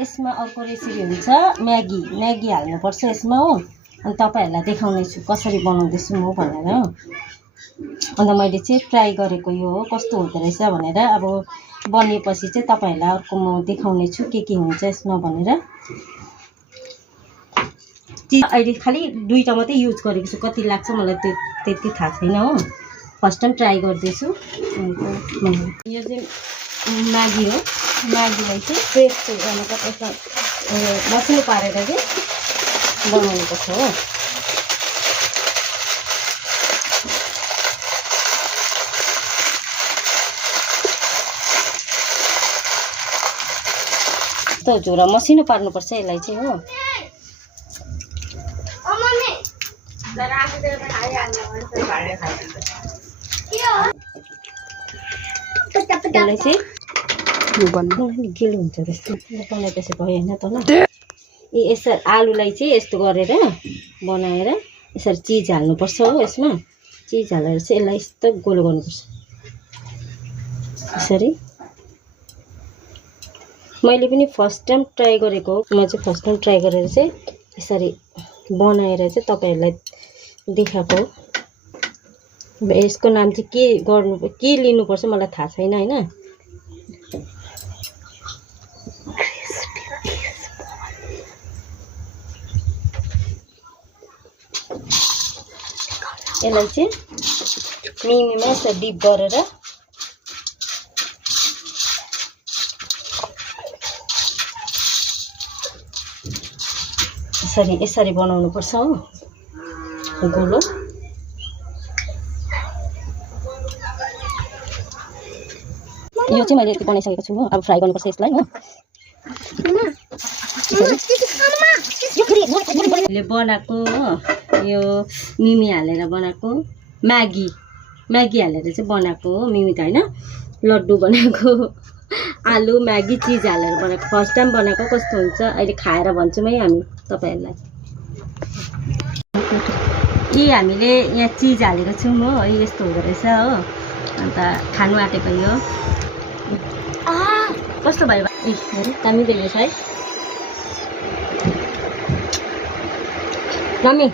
यसमा अर्को रेसिपी हुन्छ म्यागी हाल्नुपर्छ यसमा हो। अनि तपाईहरुलाई देखाउने छु कसरी बनाउँदैछु म भनेर हो। अन्त मैले चाहिँ ट्राई गरेको यो हो कस्तो हुँदो रहेछ भनेर। अब बनेपछि चाहिँ तपाईहरुलाई अर्को म देखाउने छु के हुन्छ यसमा भनेर। अहिले खाली दुईटा मात्रै युज गरेको छु, कति लाग्छ मलाई त्यति थाहा छैन हो। फर्स्ट टाइम ट्राई गर्दैछु। यो चाहिँ म्यागी हो। म्यागीलाई चाहिँ फ्रेस मतलब यसमा मसिनो पारेर चाहिँ बनाउनुपर्छ हो। यस्तो झोरा मसिनो पार्नुपर्छ यसलाई चाहिँ हो। यसलाई चाहिँ गिलो हुन्छ जस्तो बनाएपछि भयो होइन त ल। यसरी आलुलाई चाहिँ यस्तो गरेर बनाएर यसरी चिज हाल्नुपर्छ हो। यसमा चिज हालेर चाहिँ यसलाई यस्तो गोलो गर्नुपर्छ यसरी। मैले पनि फर्स्ट टाइम ट्राई गरेको हो। म चाहिँ फर्स्ट टाइम ट्राई गरेर चाहिँ यसरी बनाएर चाहिँ तपाईहरुलाई देखाएको हो। यसको नाम चाहिँ के लिनुपर्छ मलाई थाहा छैन हैन। यसलाई चाहिँ मिमीमा यसरी डिप गरेर यसरी बनाउनु पर्छ हो गोलो। यो चाहिँ मैले बनाइसकेको छु हो। अब फ्राई गर्नुपर्छ यसलाई हो। मैले बनाएको हो यो मिमी हालेर बनाएको म्यागी हालेर चाहिँ बनाएको हो। मिमी त हैन लड्डु बनाएको आलु म्यागी चिज हालेर बनाएको। फर्स्ट टाइम बनाएको कस्तो हुन्छ अहिले खाएर भन्छौँ है हामी तपाईहरुलाई। हामीले यहाँ चिज हालेको छौँ हो। यस्तो हुँदो रहेछ हो। अन्त खानु आँटेको यो कस्तो भयो दामी देखिन्छ है। दामी